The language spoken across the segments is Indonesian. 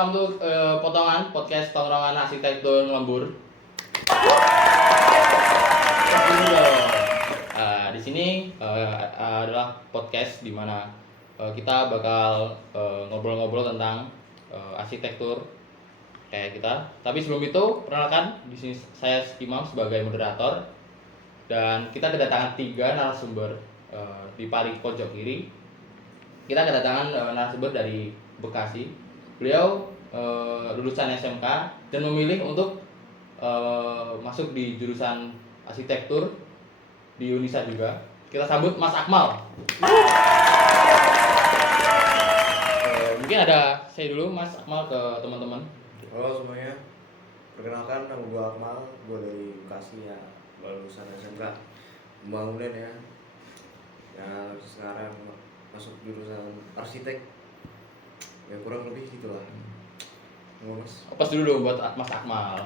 welcome to Potongan Podcast Tongkrongan Arsitektur Lembur. Di sini adalah podcast di mana kita bakal ngobrol-ngobrol tentang arsitektur kayak kita. Tapi sebelum itu, perkenalkan di sini saya Imam sebagai moderator dan kita kedatangan 3 narasumber di paling pojok kiri. Kita kedatangan narasumber dari Bekasi. Beliau lulusan SMK dan memilih untuk masuk di jurusan arsitektur di Unisa juga. Kita sambut Mas Akmal. Mungkin ada saya dulu Mas Akmal ke teman-teman. Halo semuanya, perkenalkan nama gue Akmal, gue dari Bekasi ya, lulusan SMK pembangunan ya. Sekarang masuk jurusan arsitek. Ya kurang lebih gitulah. Mas. Pas dulu dong buat Mas Akmal.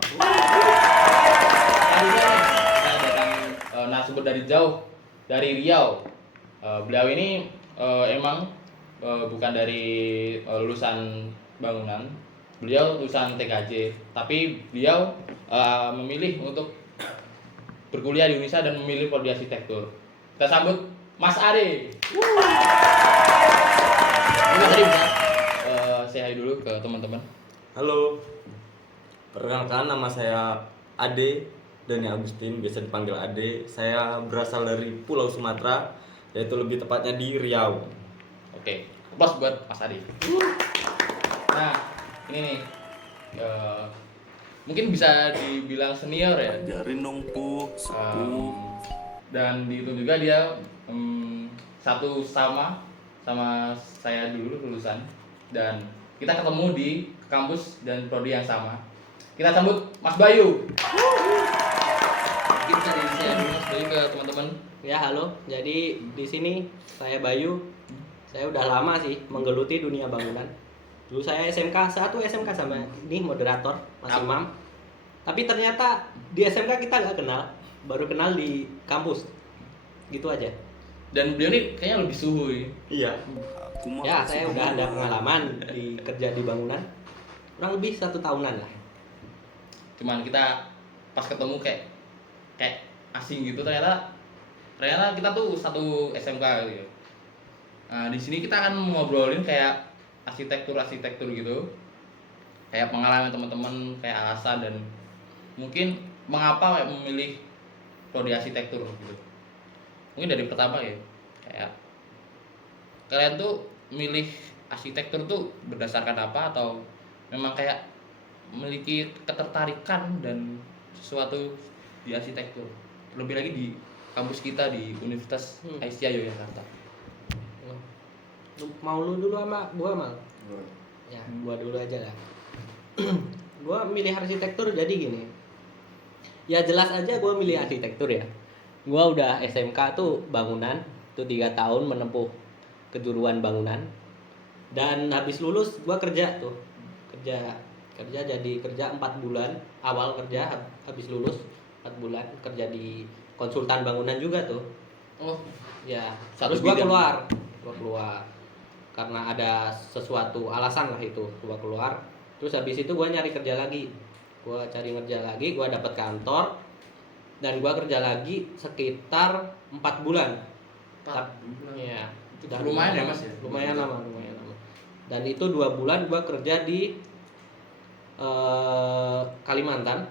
Selanjutnya nih, saya datang narasumber dari jauh, dari Riau. Beliau ini emang bukan dari lulusan bangunan, beliau lulusan TKJ, tapi beliau memilih untuk berkuliah di Unisa dan memilih prodi arsitektur. Kita sambut Mas Ade. Mas Ade bisa say hi dulu ke teman-teman. Halo, perkenalkan nama saya Ade Dani Agustin, biasa dipanggil Ade. Saya berasal dari Pulau Sumatera, yaitu lebih tepatnya di Riau. Oke, plus buat Mas Ade. Nah, ini nih, mungkin bisa dibilang senior ya. Ajarin dong Pu, Dan dihitung juga dia satu sama saya dulu lulusan, dan kita ketemu di kampus dan prodi yang sama. Kita sambut Mas Bayu. Mungkin bisa di-share dulu Mas Bayu ke teman-teman. Ya halo, jadi di sini saya Bayu. Saya udah lama sih menggeluti dunia bangunan. Dulu saya satu SMK sama ini moderator Mas Imam. Tapi ternyata di SMK kita nggak kenal, baru kenal di kampus. Gitu aja. Dan beliau ini kayaknya lebih suhu ya. Iya. Ya saya udah ada pengalaman kerja di bangunan, kurang lebih 1 tahunan lah. Cuman kita pas ketemu kayak asing gitu, ternyata kita tuh satu SMK gitu ya. Nah, di sini kita akan ngobrolin kayak arsitektur gitu, kayak pengalaman teman-teman, kayak alasan dan mungkin mengapa kayak memilih prodi arsitektur gitu. Mungkin dari pertama ya, kayak kalian tuh milih arsitektur tuh berdasarkan apa, atau memang kayak memiliki ketertarikan dan sesuatu di arsitektur, lebih lagi di kampus kita di Universitas Aisyah Yogyakarta. Mau lu dulu sama gua Mal? Ya, gua dulu aja lah. Gua milih arsitektur jadi gini. Ya jelas aja gua milih arsitektur ya. Gua udah SMK tuh bangunan, tuh 3 tahun menempuh kejuruan bangunan. Dan habis lulus gua kerja jadi kerja 4 bulan. Awal kerja habis lulus 4 bulan kerja di konsultan bangunan juga tuh. Oh, Ya, satu terus gua bidang. keluar karena ada sesuatu alasan lah itu gua keluar. Terus habis itu gua nyari kerja lagi. Gua cari kerja lagi, gua dapat kantor dan gua kerja lagi sekitar 4 bulan. 4 bulan. Iya. Cukup lumayan ya Mas ya? Lumayan lama. Dan itu 2 bulan gua kerja di Kalimantan.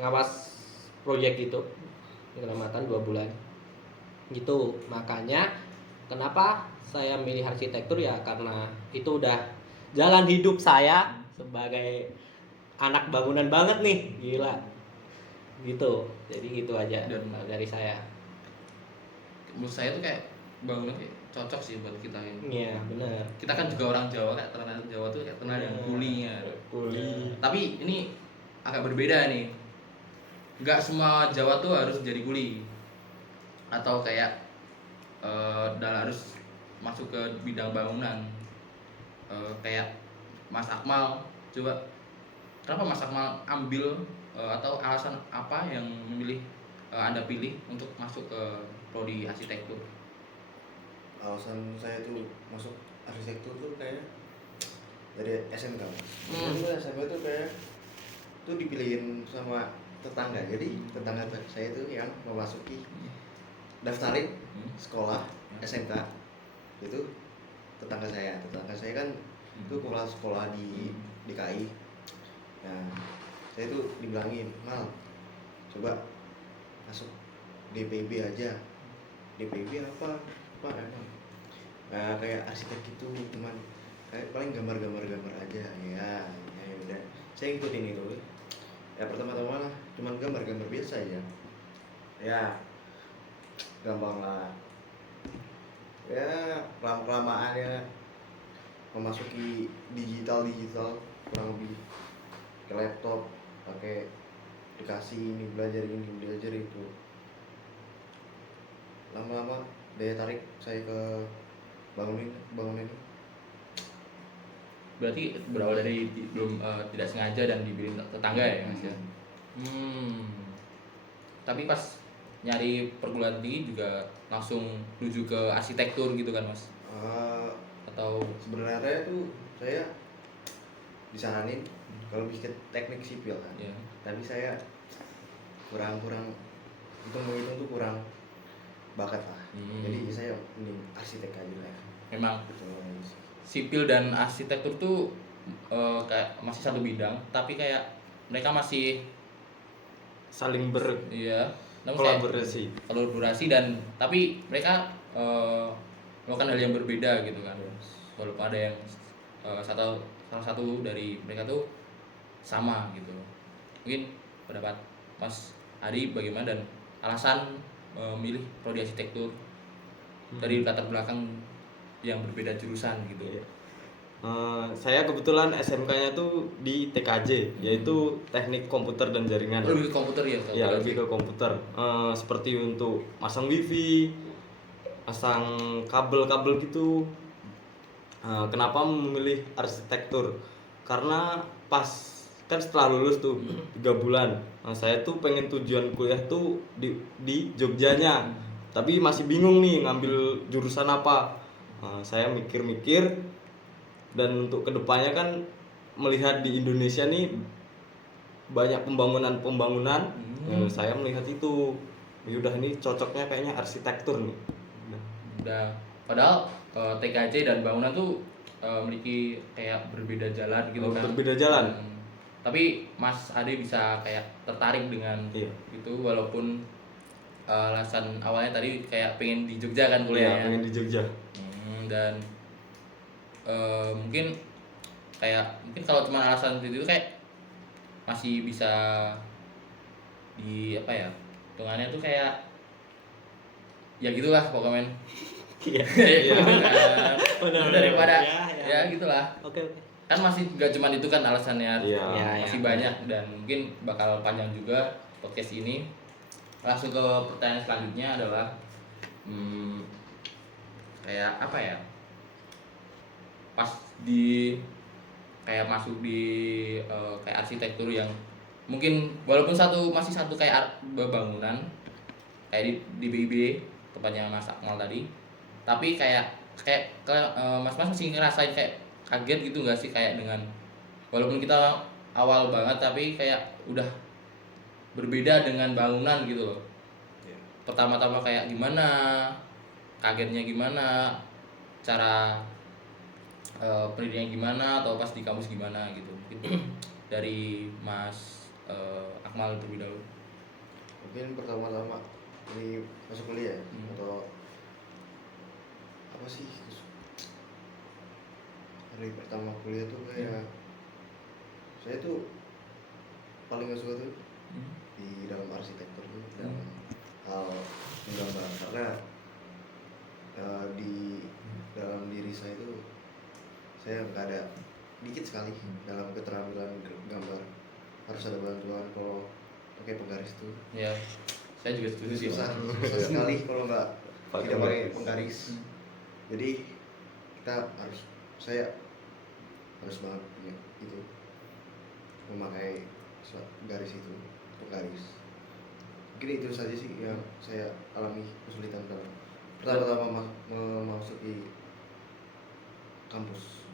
Ngawas proyek itu. Di Kalimantan 2 bulan. Gitu. Makanya kenapa saya milih arsitektur ya karena itu udah jalan hidup saya sebagai anak bangunan banget nih, gila. Gitu. Jadi gitu aja Dan dari saya. menurut saya tuh kayak bangunan kayak cocok sih buat kita ini. Iya, benar. Kita kan juga orang Jawa, kayak terkenal Jawa tuh kayak terkenal dengan kulinya. Kuli. Tapi ini agak berbeda nih. Nggak semua Jawa tuh harus jadi kuli, atau kayak dan harus masuk ke bidang bangunan. Kayak Mas Akmal, coba kenapa Mas Akmal ambil atau alasan apa yang memilih Anda pilih untuk masuk ke prodi arsitektur? Alasan saya tuh masuk arsitektur tuh kayaknya dari SMK. Itu SMK tuh kayak tuh dipilihin sama tetangga. Jadi tetangga saya itu yang memasuki daftarin sekolah SMK itu tetangga saya. Tetangga saya kan itu sekolah di DKI. Nah, saya tuh dibilangin, "Mal, coba masuk DPB aja." DPB apa? Apa emang? Nah, kayak arsitek gitu, cuman kayak paling gambar-gambar aja. Ya udah. Saya ikutin itu. Ya pertama-tama lah, cuman gambar-gambar biasa aja. Ya, gampang lah. Ya, lama-kelamaan ya memasuki digital kurang lebih ke laptop, pakai dikasih ini belajar itu. Lama-lama daya tarik saya ke bangun ini. Berarti berawal dari belum tidak sengaja dan dibeli tetangga ya Mas ya. Tapi pas nyari perguruan tinggi juga langsung menuju ke arsitektur gitu kan Mas? Atau Sebenarnya tuh saya disaranin kalau lebih ke teknik sipil kan. ya. Tapi saya kurang hitung tuh kurang bakat lah. Jadi saya mending arsitek aja lah. Memang Gitu. sipil dan arsitektur tuh kayak masih satu bidang, tapi kayak mereka masih saling iya, namun kayak kolaborasi dan tapi mereka melakukan hal yang berbeda gitu kan. Walaupun ada yang salah satu dari mereka tuh sama gitu. Mungkin pendapat Mas Adi bagaimana dan alasan memilih prodi arsitektur dari latar belakang yang berbeda jurusan gitu. Iya. Saya kebetulan SMK-nya tuh di TKJ, yaitu Teknik Komputer dan Jaringan. Lebih ke komputer ya? Ya, lebih ke komputer. Seperti untuk pasang wifi, pasang kabel-kabel gitu. Kenapa memilih arsitektur? Karena pas kan setelah lulus tuh 3 bulan, saya tuh pengen tujuan kuliah tuh di Jogjanya, tapi masih bingung nih ngambil jurusan apa. Saya mikir-mikir, dan untuk kedepannya kan melihat di Indonesia nih banyak pembangunan. Saya melihat itu, yaudah ini cocoknya kayaknya arsitektur nih. Udah, padahal TKJ dan bangunan tuh memiliki kayak berbeda jalan gitu kan. Berbeda jalan. Tapi Mas Ade bisa kayak tertarik dengan itu walaupun alasan awalnya tadi kayak pengen di Jogja kan kuliahnya. Pengen di Jogja. Dan mungkin kalau cuma alasan itu kayak masih bisa di apa ya, hitungannya tuh kayak ya gitulah pokoknya. Iya. Daripada ya gitulah. Oke. Kan masih gak cuma itu kan alasannya. Iya. Masih banyak dan mungkin bakal panjang juga podcast ini. Langsung ke pertanyaan selanjutnya adalah kayak apa ya, pas di kayak masuk di kayak arsitektur yang mungkin walaupun masih satu kayak bangunan kayak di BIB tempatnya Mas Akmal tadi, tapi kayak Mas masih ngerasain kayak kaget gitu nggak sih, kayak dengan walaupun kita awal banget tapi kayak udah berbeda dengan bangunan gitu loh. Pertama-tama kayak gimana, kagetnya gimana, cara pendidikan gimana, atau pas di kampus gimana gitu. Mungkin dari Mas Akmal terlebih dahulu. Mungkin pertama-tama ini masuk kuliah atau apa sih, hari pertama kuliah tuh kayak saya tuh paling gak suka tuh di dalam arsitektur tuh dalam hal menggambar, karena di dalam diri saya tuh saya nggak ada, dikit sekali dalam keterampilan gambar. Harus ada bantuan kalau pakai penggaris tuh. Ya, saya juga setuju sih. Susah sekali kalau nggak tidak pakai penggaris. Jadi saya harus banget punya itu, memakai garis itu, penggaris. Mungkin itu saja sih yang saya alami kesulitan dalam pertama-tama memasuki kampus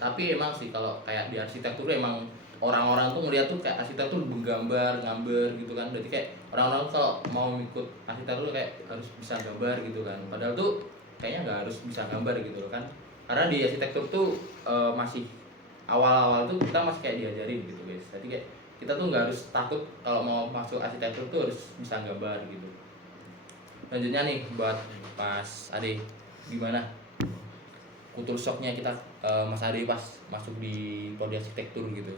Tapi emang sih kalau kayak di arsitektur emang orang-orang tuh ngeliat tuh kayak arsitektur menggambar, ngambar gitu kan. Berarti kayak orang-orang kalau mau ikut arsitektur kayak harus bisa gambar gitu kan. Padahal tuh kayaknya nggak harus bisa gambar gitu loh kan. Karena di arsitektur tuh masih awal-awal tuh kita masih kayak diajarin gitu guys. Jadi kayak kita tuh nggak harus takut kalau mau masuk arsitektur tuh harus bisa gambar gitu. Lanjutnya nih buat Mas Ade, gimana kultur shocknya kita Mas Ade pas masuk di prodi arsitektur gitu?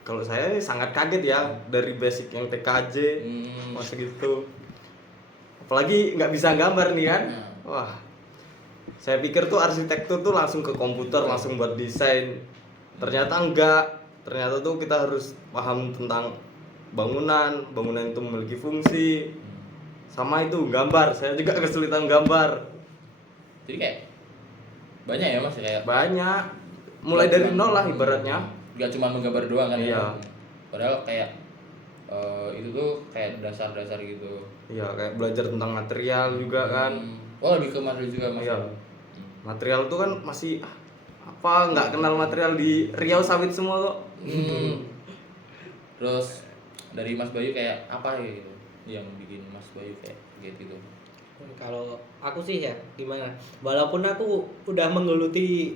Kalau saya sangat kaget ya dari basic yang TKJ masa gitu. Apalagi nggak bisa gambar nih kan. Wah. Saya pikir tuh arsitektur tuh langsung ke komputer, langsung buat desain. Ternyata enggak. Ternyata tuh kita harus paham tentang bangunan itu memiliki fungsi. Sama itu gambar, saya juga kesulitan gambar. Jadi kayak banyak ya Mas kayak Banyak. Mulai dari nol lah ibaratnya. Gak cuma menggambar doang kan Iya. ya. Padahal kayak itu tuh kayak dasar-dasar gitu. Iya, kayak belajar tentang material juga kan. Oh, lebih ke material juga Mas. Iya. Material tuh kan masih apa nggak kenal material di Riau sawit semua kok. Terus dari Mas Bayu kayak apa ya gitu yang bikin Mas Bayu kayak gitu? Kalau aku sih ya gimana, walaupun aku udah menggeluti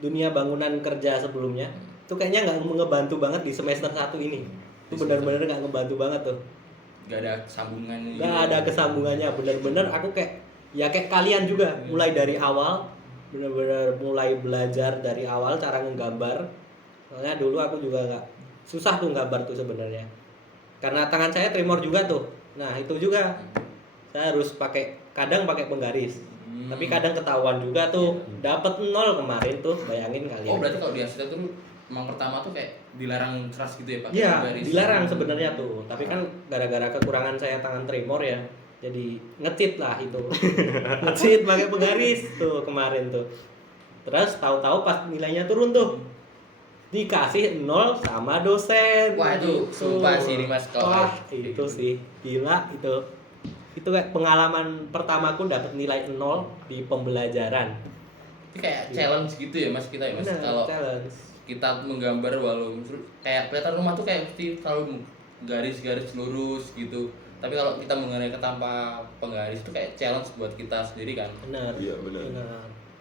dunia bangunan kerja sebelumnya, itu kayaknya nggak ngebantu banget di semester 1 ini. Itu benar-benar nggak ngebantu banget tuh. Gak ada sambungan. Nggak ada kesambungannya, benar-benar aku kayak ya kayak kalian juga, mulai dari awal, benar-benar mulai belajar dari awal cara nggambar. Soalnya dulu aku juga nggak susah tuh gambar tuh sebenarnya, karena tangan saya tremor juga tuh. Nah itu juga saya harus kadang pakai penggaris, tapi kadang ketahuan juga tuh, dapat 0 kemarin tuh, bayangin kalian. Oh berarti kalau di arsitektur emang pertama tuh kayak dilarang keras gitu ya Pak? Iya, Garis. dilarang sebenarnya tuh. Tapi kan gara-gara kekurangan saya tangan tremor ya, jadi ngecheat lah itu. Ngecheat pakai penggaris tuh kemarin tuh. Terus tahu-tahu pas nilainya turun tuh, dikasih 0 sama dosen. Wah itu sumpah sih ini Mas kalau Wah itu sih gila itu. Itu kayak pengalaman pertamaku dapat nilai 0 di pembelajaran. ini kayak challenge gitu ya Mas kita ya Mas. Bener, Kalau challenge. kita menggambar walau kayak kelihatan rumah tuh kayak mesti selalu garis-garis lurus gitu. Tapi kalau kita menggunakan tanpa penggaris itu kayak challenge buat kita sendiri kan. Benar. Iya, benar.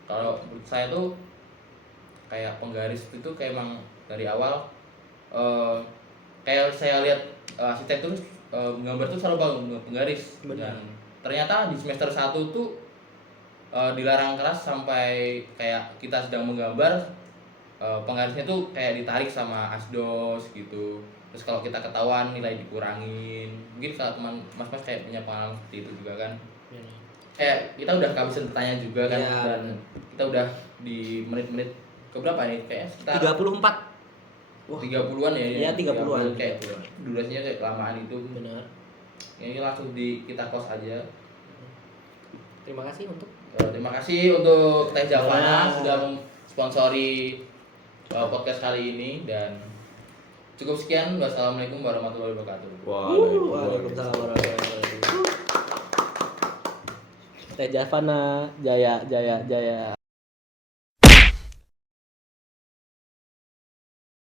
Kalau menurut saya tuh kayak penggaris itu kayak emang dari awal kayak saya lihat arsitektur menggambar tuh selalu pakai penggaris. Benar. Dan ternyata di semester 1 tuh dilarang keras sampai kayak kita sedang menggambar penggarisnya tuh kayak ditarik sama asdos gitu. Terus kalau kita ketahuan nilai dikurangin. Mungkin kalau teman mas-mas kayak punya pengalaman seperti itu juga kan. Kita udah kehabisan pertanyaan juga kan Ya. dan kita udah di menit-menit keberapa nih kayak sekitar 34. 30-an ya. Iya, 30-an. Kayak durasinya kayak kelamaan itu. Benar. Ini langsung kita close aja. Terima kasih untuk Terima kasih untuk Teh Javana Wah. sudah sponsori podcast kali ini dan cukup sekian. Wassalamualaikum warahmatullahi wabarakatuh. Waalaikumsalam warahmatullahi wabarakatuh. Teh Javana, jaya jaya jaya.